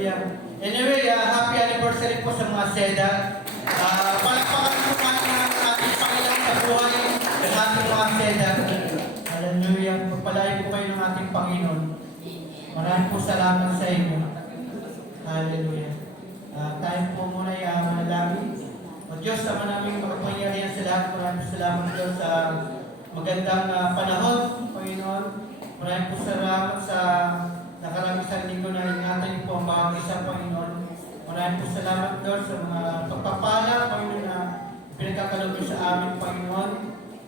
Hallelujah. Anyway, happy anniversary po sa mga SEDA. Palakpakan po ng ating Panginoon sa buhay ng ating mga SEDA. Hallelujah. Pagpalain po kayo ng ating Panginoon. Maraming po salamat sa inyo. Hallelujah. Tayo po muna ay manalangin. O Diyos, sama namin makapangyarihan sa lahat. Maraming salamat Diyos sa magandang panahon, Panginoon. Maraming po salamat sa nakarang isang linggo na ingatan niyo po ang bawat isa, Panginoon. Maraming po salamat Diyos sa mga pagpapala, Panginoon, na pinagkakalog sa amin, Panginoon.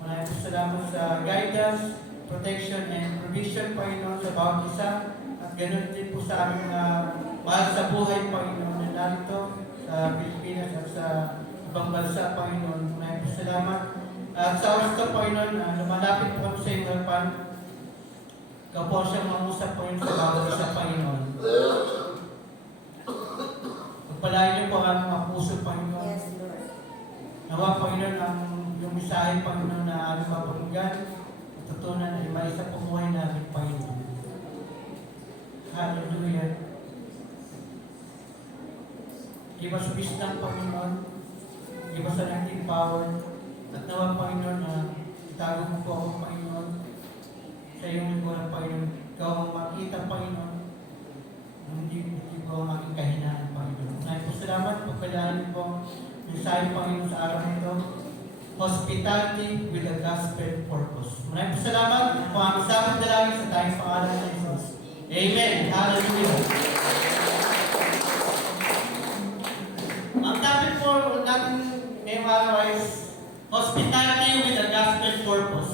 Maraming po salamat sa guidance, protection, and provision, Panginoon, sa bawat isa. At ganoon din po sa aming mahal sa buhay, Panginoon, na narito sa Pilipinas at sa ibang bansa, Panginoon. Maraming po salamat. At sa oras ito, Panginoon, lumalapit po kami sa iyong harapan. Ikaw po siyang mangusap po yun sa bawat isa, Panginoon. Pagpalain niyo po ang aming mga puso, Panginoon. Yes, Lord. Nawa, Panginoon, yung mensahe, Panginoon, na aming mapakinggan, tutunan ay may isa pumuhay namin, Panginoon. Hallelujah. Give us wisdom, Panginoon. Give us anointing power. At nawa, Panginoon, na itago mo po ako, Panginoon, sa iyong lingkuran, Panginoon. Ikaw ang makita, Panginoon. Hindi po ang aking kahinaan, Panginoon. Maraming po salamat. Pagpalaan po mensahe, Panginoon, sa araw nito. Hospitality with a gospel purpose. Maraming po salamat. Kung aming sabot na lagi sa tayong pangalan ng Jesus. Amen. Hallelujah. Ang topic po natin ngayong araw ay hospitality with a gospel purpose.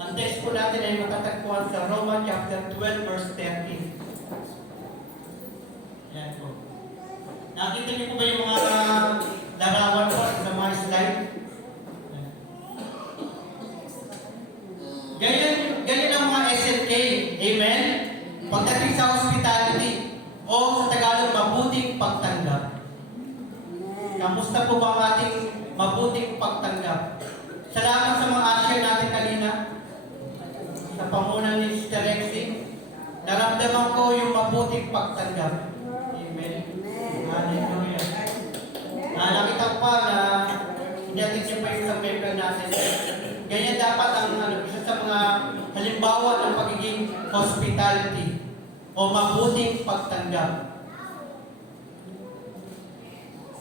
Ang text po natin ay matatagpuan sa Romans chapter 12 verse 13. Ayan po. Nakita niyo po ba yung mga larawan po sa mga slide? Ganyan ang mga SLK. Amen? Pagdating sa hospitality o sa Tagalog, mabuting pagtanggap. Kamusta po ba ang ating mabuting pagtanggap? Salamat sa mga share natin kanina. Sa pangunan ni Sister Rexy, naramdaman ko yung mabuting pagtanggap. Amen. Hallelujah. Nakita ko pa na natin siya pa yung sa member natin. Ganyan dapat ang isa sa mga halimbawa ng pagiging hospitality o mabuting pagtanggap.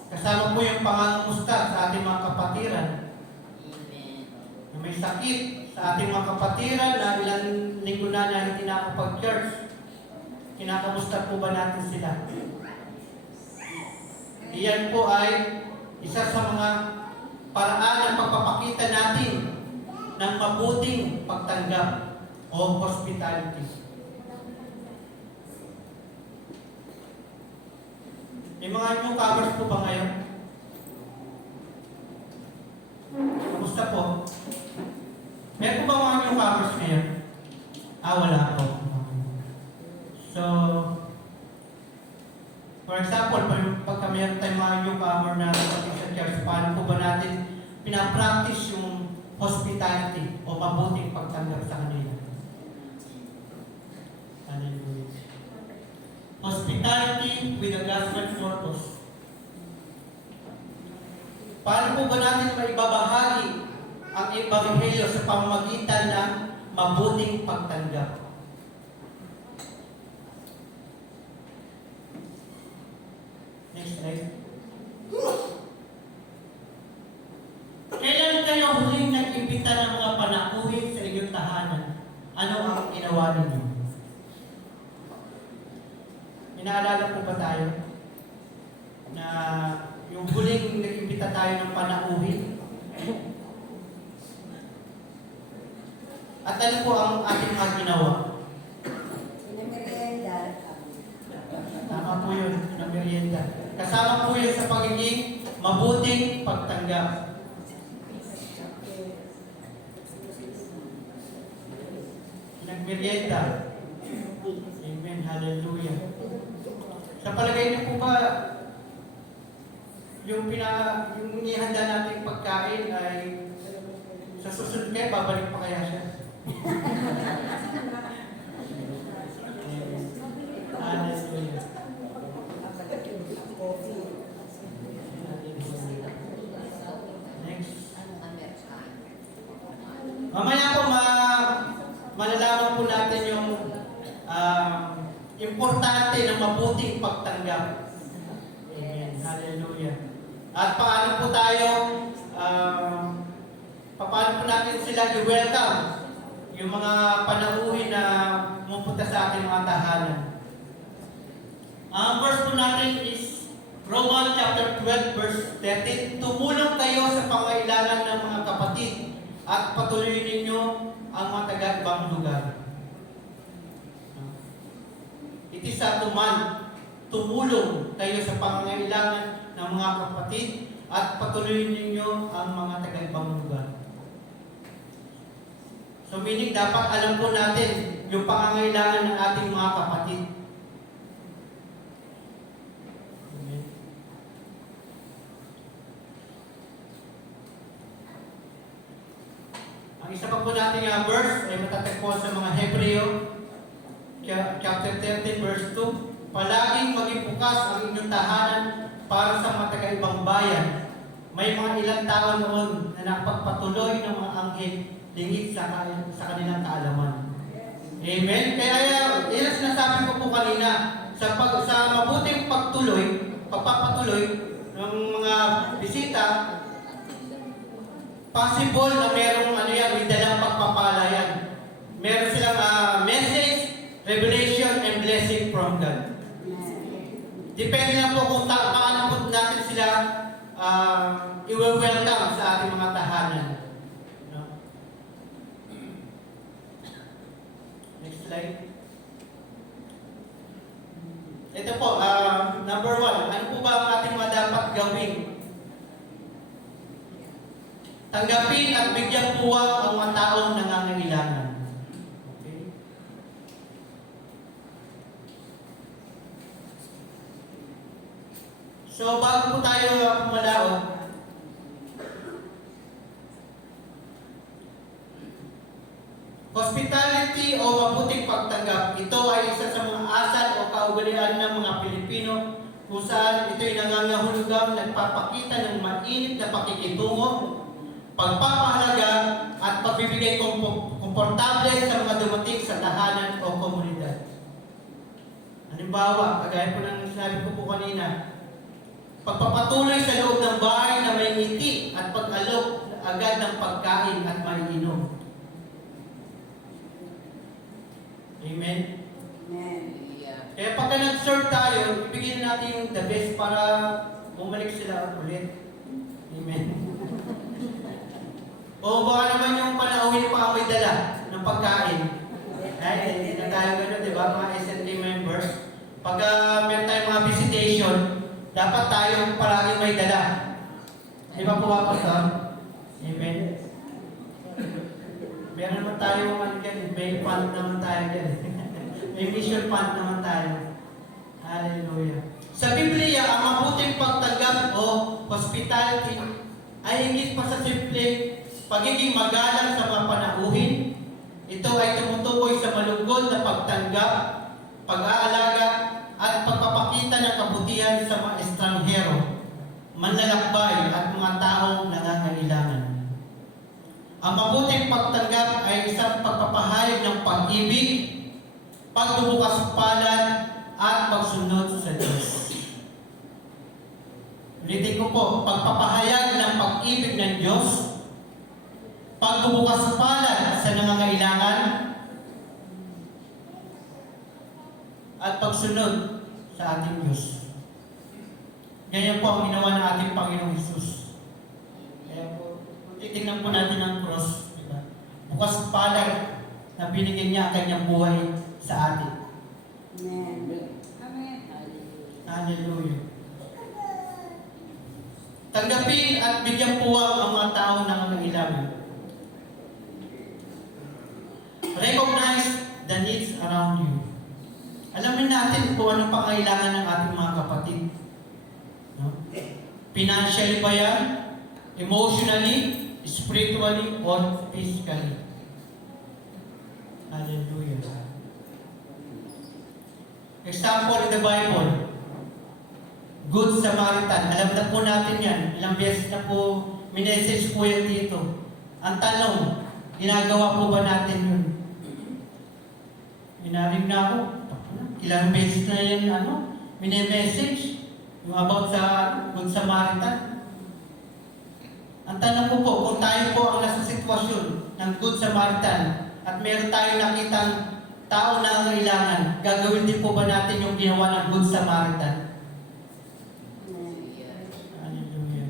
Kasama po yung pangangamusta sa ating mga kapatiran. May sakit sa ating mga kapatiran na ilang linggo na hindi nakapag-church. Kinakamusta po ba natin sila? Iyan po ay isa sa mga paraan ng pagpapakita natin ng mabuting pagtanggap o hospitality. May mga newcomers po ba ngayon? Kamusta po? Meron po ba mga newcomers ngayon? Wala po. So, for example, pagka meron tayong mga newcomer na sa church, paano po ba natin pinapractice yung hospitality o mabuting pagtanggap sa kanila? Hallelujah. Hospitality with a gospel purpose. Paano po ba natin maibabahagi ang ebanghelyo sa pamamagitan ng mabuting pagtanggap? Next slide. Kailan kayo huling nag-imbita ng mga panauhin sa inyong tahanan? Ano ang ginawa ninyo? Inaalala po ba tayo na yung huling nag-imbita tayo ng panauhin? At ano po ang ating mga ginawa? Pinamerienda. Tama po yun, pinamerienda. Kasama po yun sa pagiging mabuting pagtanggap. Pinagmerienda. Amen, hallelujah. Sa palagay niyo po ba, yung inihanda nating pagkain ay sa susunod kayo, babalik pa kaya siya? Hallelujah. Mamaya po malalaman po natin yung importante ng mabuting pagtanggap. Amen. Hallelujah. At paano po natin sila i-welcome yung mga panauhin na pumunta sa ating mga tahanan. Ang verse po natin is Romans chapter 12 verse 13. Tumulong kayo sa pangailangan ng mga kapatid at patuloy ninyo ang mga taga-ibang lugar. It is a command. Tumulong kayo sa pangailangan ng mga kapatid at patuloy ninyo ang mga taga-ibang lugar. So meaning dapat alam po natin yung pangangailangan ng ating mga kapatid. Amen. Ang isa pa po nating verse ay matatagpuan sa mga Hebreo chapter 13 verse 2. Palaging maging bukas ang inyong tahanan para sa mga taga-ibang bayan. May mga ilang tao noon na napagpatuloy ng mga anghel lingid sa kanilang kaalaman. Amen? Kaya yan sinasabi ko po kanina, sa mabuting pagpapatuloy ng mga bisita, possible na merong may dalang pagpapala yan. Meron silang message, revelation, and blessing from God. Depende na po kung paano po natin sila i-welcome sa ating mga tahanan. No? Next slide. Ito po, number 1. Ano po ba ang ating mga dapat gawin? Tanggapin at bigyan puwang ang mga taong nangangailangan. Okay? So, bago po tayo pumalaot, hospitality o mabuting pagtanggap, ito ay isa sa mga asal o kaugalian ng mga Pilipino kung saan ito'y nangangahulugang nagpapakita ng mainit na pakikitungo, pagpapahalaga at pagbibigay komportable sa mga dumating sa tahanan o komunidad. Halimbawa, kagaya po ng sinabi ko po kanina, pagpapatuloy sa loob ng bahay na may ngiti at pag-alok agad ng pagkain at maiinom. Amen? Amen. Kaya pagka nag-serve tayo, ibigin natin yung the best para bumalik sila ulit. Amen? O baka naman yung panauhin pa may dala ng pagkain. Ay, hindi na tayo gano'n, di ba? Mga SND members. Pagka meron tayong mga visitation, dapat tayo palagi may dala. Di ba po ba, Pastor? Amen? Meron naman tayo may fund naman tayo dyan. May mission fund naman tayo. Hallelujah. Sa Biblia, ang mabuting pagtanggap o hospitality ay higit pa sa simple pagiging magalang sa mga panauhin. Ito ay tumutukoy sa malugod na pagtanggap, pag-aalaga, at pagpapakita ng kabutihan sa mga estranghero, manlalakbay at mga taong nangangailangan. Ang mabuting pagtanggap ay isang pagpapahayag ng pag-ibig, pagbubukas palad, at pagsunod sa Diyos. Ulitin ko po, pagpapahayag ng pag-ibig ng Diyos, pagbubukas palad sa nangangailangan, at pagsunod sa ating Diyos. Ganyan po ang ginawa ng ating Panginoong Hesus. Kaya po, titignan po natin ang cross. Diba? Bukas palad na binigyan niya ang kanyang buhay sa atin. Amen. Amen. Hallelujah. Tanggapin at bigyan puwang ang mga taong nangangailangan. Recognize the needs around you. Alamin natin kung anong pangailangan ng ating mga kapatid. No? Financially ba yan? Emotionally? Spiritually? Or physically? Hallelujah. Example in the Bible. Good Samaritan. Alam na po natin yan. Ilang beses na po minessage po yan dito. Ang tanong, Ginagawa po ba natin yun? Minaring na ako. Ilang beses na yan, mini-message. Yung about sa Good Samaritan. Ang tanong ko po, kung tayo po ang nasa sitwasyon ng Good Samaritan at meron tayong nakitang tao na kailangan, gagawin din po ba natin yung ginawa ng Good Samaritan? Hallelujah.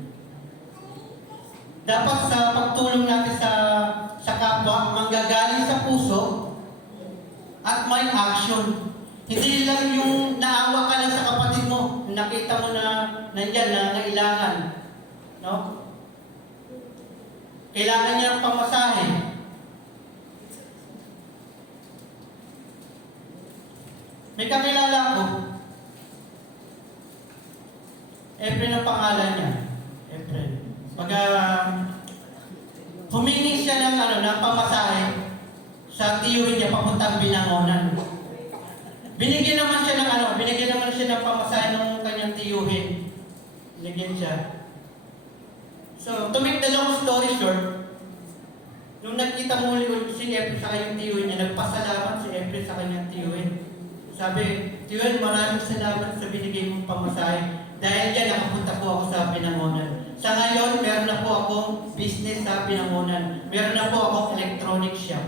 Dapat sa pagtulong natin sa kapwa, manggagaling sa puso at may action. Hindi lang yung naawa ka lang sa kapatid mo, nakita mo na nandyan na kailangan. No? Kailangan niya ng pamasahe. May kakilala ko. Efren ang pangalan niya. Efren. Humingi siya ng pamasahe sa tiyuhin niya papuntang Binangonan. Binigyan naman siya ng pamasahe ng kanyang tiyuhin. Binigyan siya. So, to make the long story short, nung nagkita mo ulit si Efren sa kanyang tiyuhin niya, nagpasalamat si Efren sa kanyang tiyuhin. Sabi, tiyuhin, maraming salamat sa binigay mong pamasahe. Dahil dyan, nakapunta po ako sa Binangonan. Sa ngayon, meron na po akong business sa Binangonan. Meron na po akong electronic shop.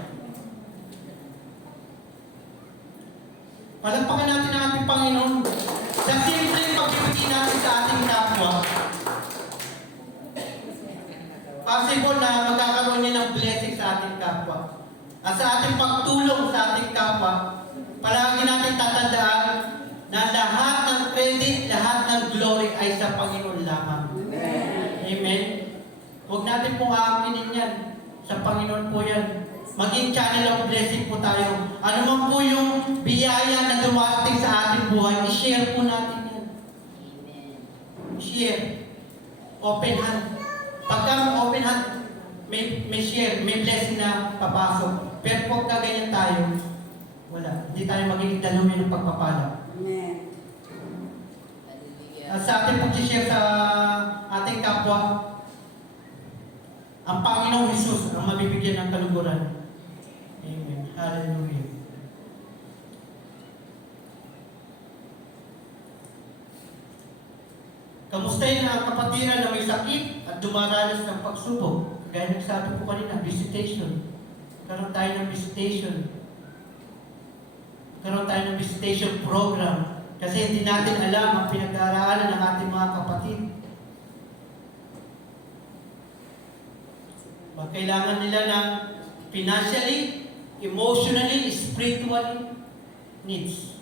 Palagpakan natin ang ating Panginoon. Sa simpleng pagbibigay natin sa ating kapwa, possible na magkakaroon niya ng blessing sa ating kapwa. At sa ating pagtulong sa ating kapwa, palagi natin tatandaan na lahat ng credit, lahat ng glory ay sa Panginoon lamang. Amen. Huwag natin pong aaminin yan. Sa Panginoon po yan. Maging channel of blessing po tayo. Ano man po yung biyaya na dumating sa ating buhay, i-share po natin yan. I-share. Open hand. Pagka open hand, may share, may blessing na papasok. Pero kung kaganyan tayo, wala. Hindi tayo magiging dalumin ng pagpapala. Amen. Sa ating pag-share sa ating kapwa, ang Panginoong Hesus ang mabibigyan ng kaluguran. Amen. Hallelujah. Kamustahin ang kapatiran na may sakit at dumaranas ng pagsubok. Gaya ng sabi ko kanina, visitation. Karoon tayo ng visitation. Karoon tayo ng visitation program. Kasi hindi natin alam ang pinag-aaralan ng ating mga kapatid. Kailangan nila ng financially, emotionally, spiritually needs.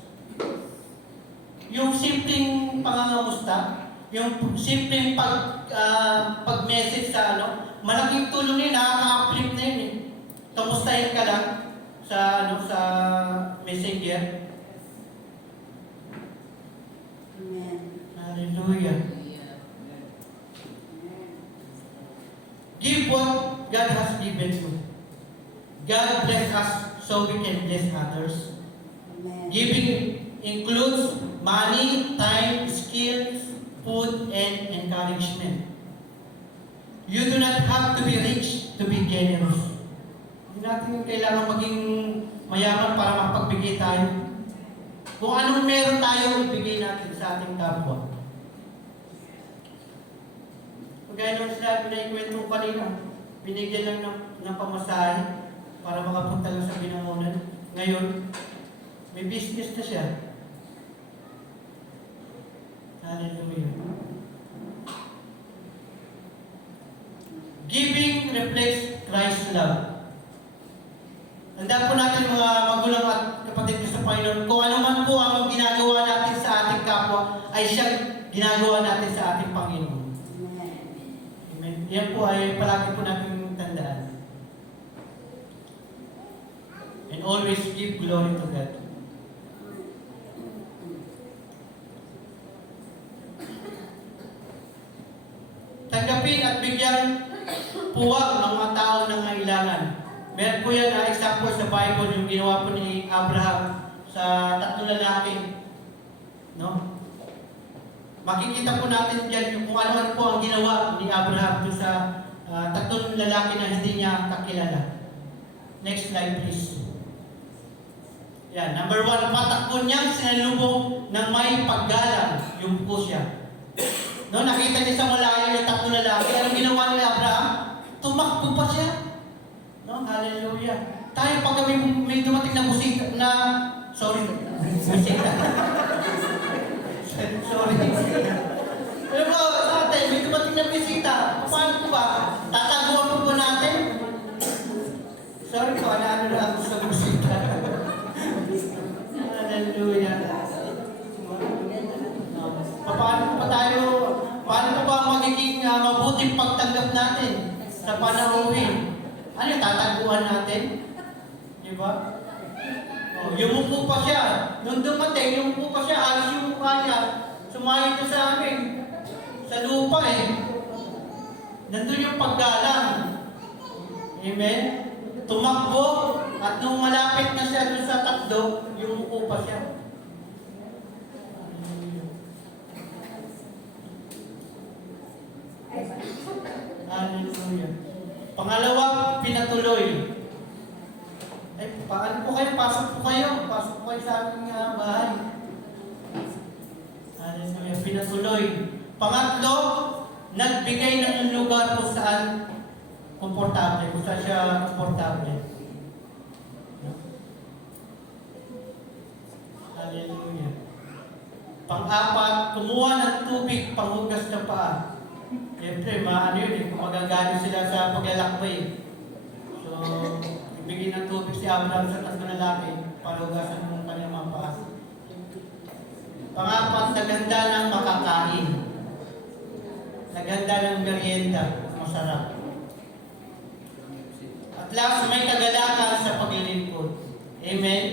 Yung simpleng pangangamusta, yung simpleng pag-message sa malaking tulong yun, nakaka-uplift na yun eh. Kamustahin ka lang sa messenger. Amen. Hallelujah. Give what God has given you. God bless us so we can bless others. Amen. Giving includes money, time, skills, food, and encouragement. You do not have to be rich to be generous. Hindi natin kailangan maging mayaman para mapagbigay tayo. Kung anong meron tayo, ibigay natin sa ating kapwa. Kagaya nung sinabi na ikwento ko kanina, binigyan lang ng pamasahe para makapunta lang sa Binangonan. Ngayon, may business na siya. Hallelujah. Giving reflects Christ's love. Tandaan po natin mga magulang at kapatid ko sa Panginoon, kung ano man po ang ginagawa natin sa ating kapwa, ay siyang ginagawa natin sa ating Panginoon. Amen. Yan po ay palagi po natin tandaan. And always give glory to God. Tanggapin at bigyan puwag ang mga tao ng kailangan. Meron po yan na example sa Bible, yung ginawa po ni Abraham sa tatlong lalaki. No? Makikita po natin dyan yung kung ano po ang ginawa ni Abraham doon sa tatlong lalaki na hindi niya kakilala. Next slide, please. Yan, number 1, patakbo niyang sinalubong ng may paggalang, yung po siya. No, nakita niya sa malayo yung tatlong lalaki. Anong ginawa ni Abraham? Tumakbo pa siya. No, hallelujah. Tayo pag kami may dumating na busita na, sorry, busita. Sorry. Pero po, natin, may dumating na bisita. Paano po ba? Tataguan po ba natin? Sorry po, ano na ako sa busita. Hallelujah. Paano po ba magiging mabuting pagtanggap natin sa panahon? Ano, tataguan natin? Di ba? Oh, yumuko pa siya. Nung dumating, yumuko pa siya. Alis yung mukha niya. Sumayo ito sa amin. Sa lupa eh. Nandun yung paggalang. Amen? Tumakbo. At nung malapit na siya dun sa tatlo, yumuko pa siya. Hallelujah. Pangalawa, pinatuloy. Paano po kayo? Pasok po kayo. Pasok po kayo sa aming bahay. Hallelujah. Pinatuloy. Pangatlo, nagbigay ng lugar kung saan komportable. Kung saan siya komportable. Hallelujah. Pang-apat, kumuha ng tubig panghugas ng paa. Siyempre, maano yun eh, kung magagaling sila sa paglalakbay. So, ibigay ng tubig si Abraham sa tatlong lalaki para hugasan ng kanyang mga paa. Pang-apat, naganda ng makakain. Naganda ng merienda, masarap. At last, may kagalakan sa paglilingkod. Amen?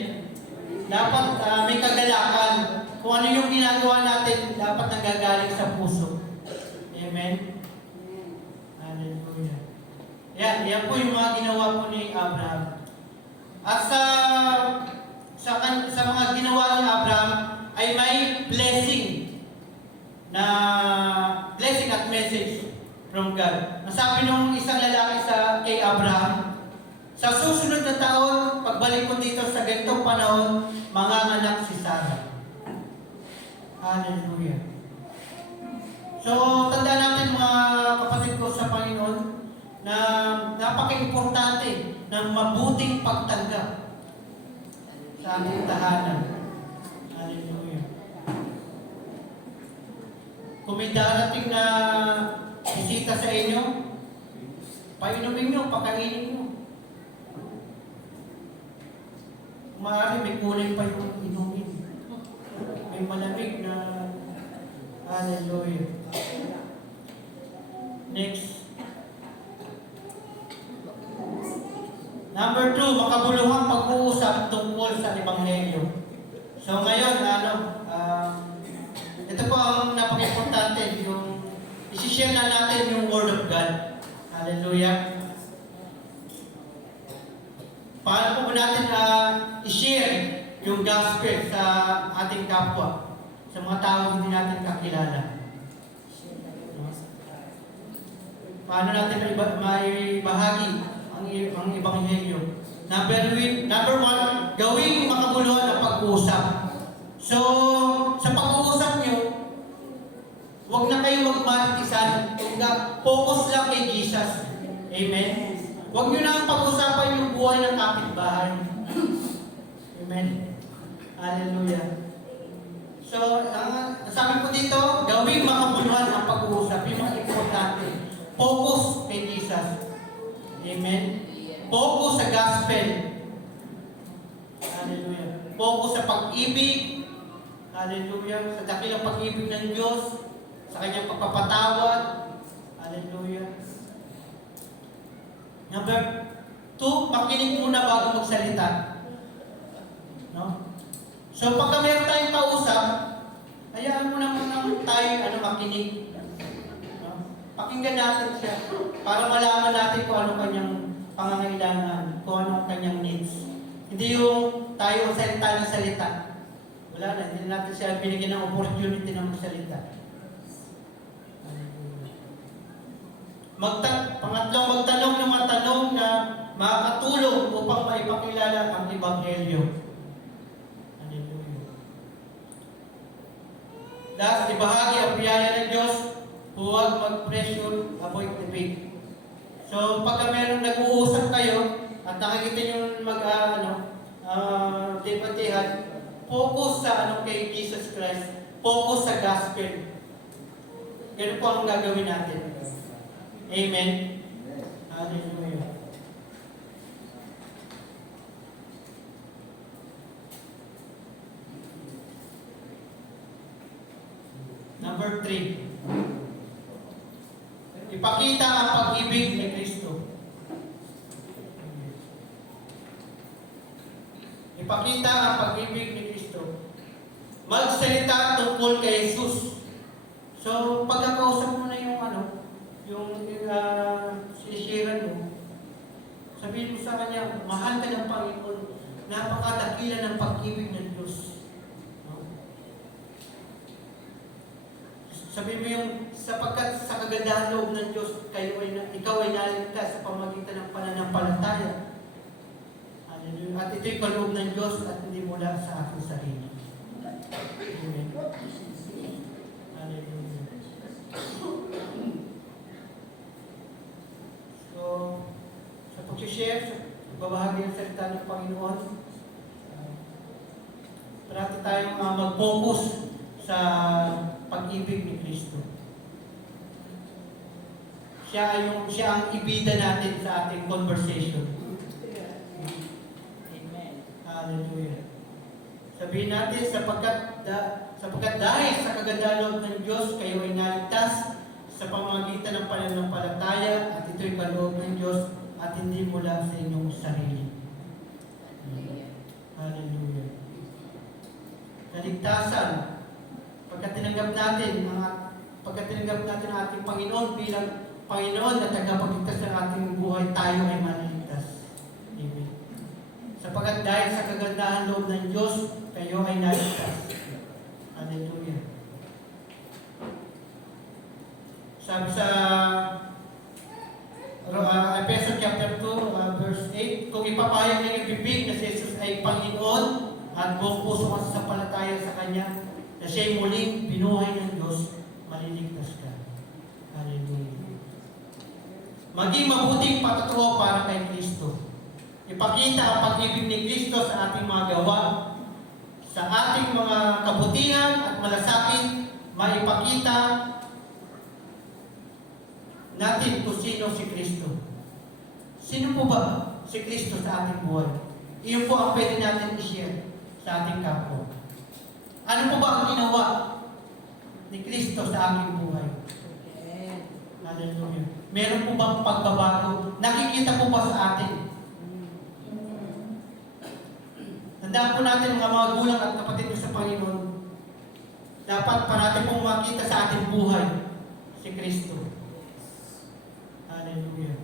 Dapat may kagalakan. Kung ano yung ginagawa natin, dapat nanggagaling sa puso. Amen? Hallelujah. Yan po yung mga ginawa po ni Abraham. At sa mga ginawa ni Abraham ay may blessing at message from God. Nasabi nung isang lalaki kay Abraham, sa susunod na taon, pagbalik ko dito sa ganitong panahon, manganganak si Sarah. Hallelujah. So, tandaan natin mga kapatid ko sa Panginoon na napaka-importante ng mabuting pagtanggap sa ating tahanan. Hallelujah. Kung may darating na bisita sa inyo, painumin nyo, pakainin nyo. Maaari may kulay pa yung inumin. May malamig na hallelujah. Next. Number 2, makabuluhang pag-uusap tungkol sa Ebanghelyo. So ngayon, ito po ang napaka-importante, yung isi-share na natin yung Word of God. Hallelujah. Paano po natin i-share yung gospel sa ating kapwa, sa mga tao hindi natin kakilala? Paano natin may bahagi ang Ebanghelyo? Number 1, gawing makabuluhan ang pag-uusap. So, sa pag-uusap nyo, huwag na kayong magmaritisan. Focus lang kay Jesus. Amen? Huwag nyo na ang pag-usapan yung buhay ng kapitbahay. Amen? Hallelujah. So, sabi ko dito, gawing makabuluhan ang pag-uusap. Yung mga importante. Focus kay Jesus. Amen? Focus sa gospel. Hallelujah. Focus sa pag-ibig. Hallelujah. Sa dakilang pag-ibig ng Diyos. Sa kanyang pagpapatawad. Hallelujah. Number 2, makinig muna bago magsalita. No? So, pagka meron tayong kausap, hayaan mo naman tayo makinig. No? Pakinggan natin siya para malaman natin kung ano kanyang pangangailangan, kung ano kanyang needs. Hindi yung tayo salita ng salita. Wala na, hindi natin siya binigyan ng opportunity na magsalita. Pangatlong, magtanong ng mga tanong na makakatulong upang maipakilala ang Ebanghelyo. Hallelujah. Last, ibahagi ang biyaya ng Diyos, huwag mag-pressure, avoid debate. So, pagka merong nag-uusap kayo, at nakikita nyo debatehan, focus sa kay Jesus Christ, focus sa gospel. Ganun po ang gagawin natin. Amen. Hallelujah. Number 3. Ipakita ang pag-ibig ni Kristo. Ipakita ang pag-ibig ni Kristo. Magsalita tungkol kay Jesus. So, pagkakausap mo na yung sinisiran mo, sabihin mo sa kanya, mahal ka ng Panginoon, napakadakila ng pag-ibig ng Diyos. Sabihin mo yung, sapagkat sa kagandahan loob ng Diyos, ikaw ay naligtas sa pamagitan ng pananampalataya. Hallelujah. At ito'y kaloob ng Diyos at hindi mula sa aking sarili. Amen. Hallelujah. So, sa pag-share, babahagi ng salita ng Panginoon, parati tayong mag-focus sa pag-ibig ni Kristo. Siya ang ibida natin sa ating conversation. Amen. Hallelujah. Sabihin natin, sapagkat dahil sa kagandahan ng Diyos, kayo ay naligtas sa pamamagitan ng pananampalataya at ito'y kaloob ng Diyos at hindi mula sa inyong sarili. Hallelujah. Kaligtasan, pagkat tinanggap natin ang ating Panginoon bilang Panginoon na tagapagligtas ng ating buhay, tayo ay maliligtas. Amen. Sapagkat dahil sa kagandahan loob ng Diyos, kayo ay naligtas. Hallelujah. Sabi sa Ephesians chapter 2, verse 8, kung ipapahayag ng iyong bibig na si Jesus ay Panginoon at buong puso ka sa palataya sa Kanya, na siya'y muling binuhay ng Diyos, maliligtas ka. Hallelujah. Maging mabuting patotoo para kay Kristo. Ipakita ang pag-ibig ni Kristo sa ating mga gawa, sa ating mga kabutihan at malasakit, maipakita natin kung sino si Kristo. Sino po ba si Kristo sa ating buhay? Iyon po ang pwede natin i-share sa ating kapwa. Ano po ba ang ginawa ni Kristo sa aking buhay? Hallelujah. Meron po bang pagbabago? Nakikita po ba sa atin? Tandaan po natin mga gulang at kapatid sa Panginoon, dapat parati pong makita sa ating buhay si Kristo. Hallelujah.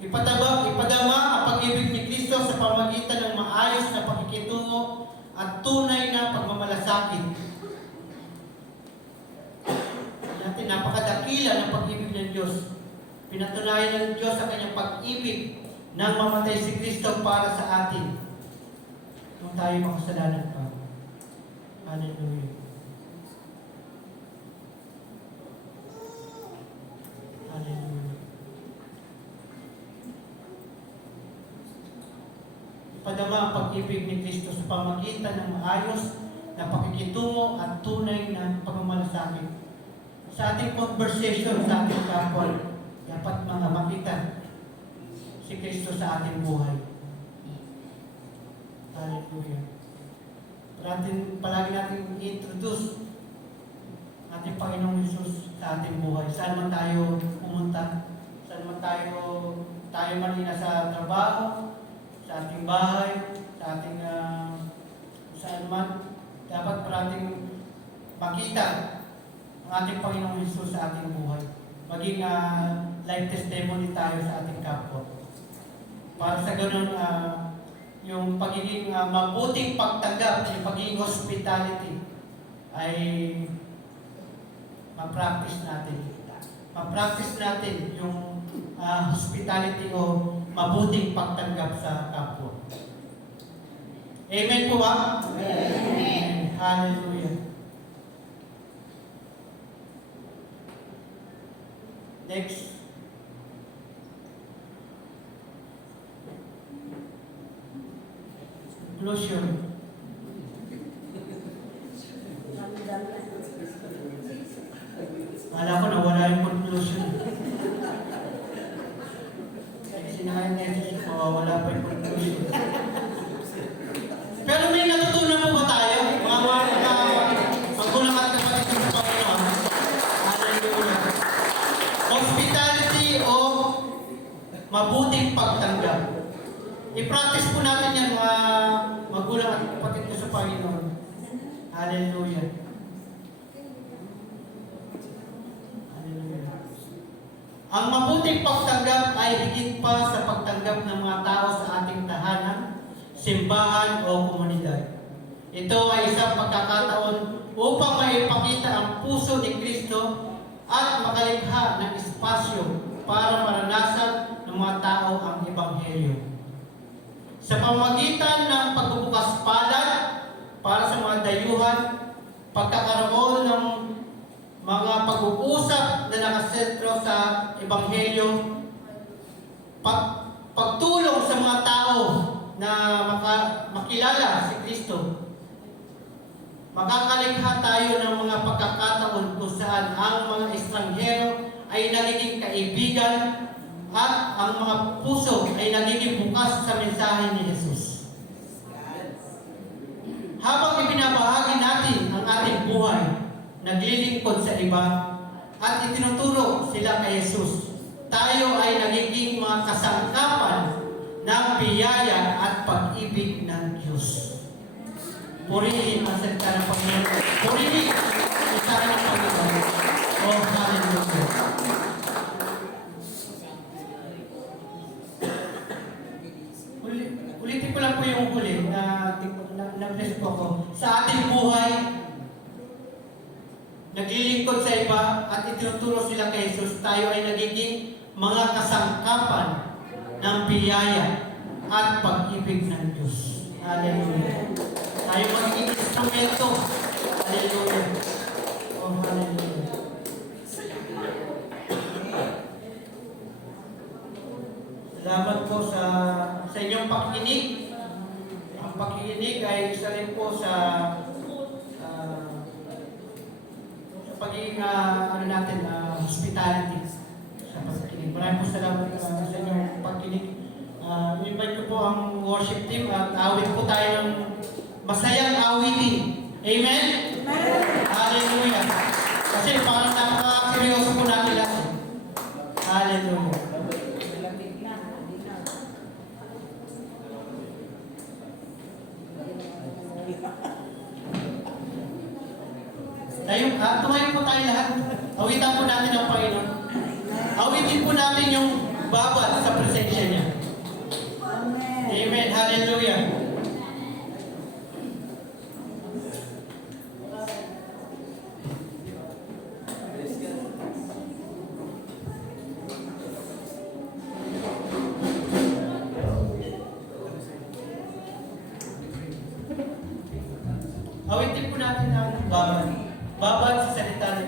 Ipadama ang pag-ibig ni Kristo sa pamagitan ng maayos na pakikitungo at tunay na pagmamalasakit. Natin napakadakila ng pag-ibig ng Diyos. Pinatunayan ng Diyos sa kanyang pag-ibig nang mamatay si Kristo para sa atin nung tayo makasalanan pa. Hallelujah. Hallelujah. Ipadama ang pag-ibig ni Kristo sa pamagitan ng maayos na pakikitungo at tunay na pagmamalasakit. Sa ating conversation, sa ating kapwa, dapat makita si Kristo sa ating buhay. Hallelujah. Palagi natin i-introduce ating Panginoong Jesus sa ating buhay. Saan man tayo pumunta, saan man tayo man nasa trabaho, sa ating bahay, sa ating saan man, dapat parating makita ang ating Panginoong Jesus sa ating buhay. Maging life testimony tayo sa ating kapwa. Para sa ganun, yung pagiging mabuting pagtanggap, yung pagiging hospitality ay ma-practice natin. Ma-practice natin yung hospitality o mabuting pagtanggap sa kapwa. Amen po ba? Amen. Hallelujah. Next. Conclusion. Wala ko nawala yung conclusion. Sinahin natin mawawala pa yung conclusion. Pero may natutunan po ba tayo? Mga magulang at kapatid sa Panginoon. Hallelujah. Hospitality o mabuting pagtanggap. I-practice po natin yan mga magulang at kapatid ko sa Panginoon. Hallelujah. Hallelujah. Ang mabuting pagtanggap ay higit pa sa pagtanggap ng mga tao sa ating tahanan, simbahan o komunidad. Ito ay isang pagkakataon upang maipakita ang puso ni Kristo at makalikha ng espasyo para maranasan ng mga tao ang Ebanghelyo. Sa pamamagitan ng pagbubukas palad para sa mga dayuhan, pagkakaroon ng mga pag-uusap na nakasentro sa Ebanghelyo, pagtulong sa mga tao na makilala si Kristo, makakalikha tayo ng mga pagkakataon kung saan ang mga estranghero ay nagiging kaibigan at ang mga puso ay nagiging bukas sa mensahe ni Jesus. Habang ibinabahagi natin ang ating buhay, naglilingkod sa iba, at itinuturo sila kay Jesus, tayo ay nagiging mga kasangkapan ng biyaya at pag-ibig ng Diyos. Purihin ang salita ng Panginoon. Purihin ang salita ng Panginoon. Oh, hallelujah. Ulitin ko lang po yung huli na-bless po ako. Sa ating buhay, naglilingkod sa iba at itinuturo sila kay Jesus, tayo ay nagiging mga kasangkapan ng biyaya at pag-ibig ng Diyos. Hallelujah. Tayo magiging instrumento. Hallelujah. Oh, hallelujah. Salamat po sa inyong pakikinig. Ang pakikinig ay isa rin po sa pagiging hospitality sa pakikinig. Maraming po salamat sa inyong pakikinig. Invite ko po ang worship team at awit po tayo ng masayang awitin. Amen? Amen. Hallelujah. Kasi parang napaka-seryoso po natin lahat. Hallelujah. Tumayo po tayo lahat. Awitan po natin ang Panginoon. Awitin po natin yung babad sa presensya niya. Amen. Amen. Hallelujah. Awitin po natin ang babad. Babad sa salita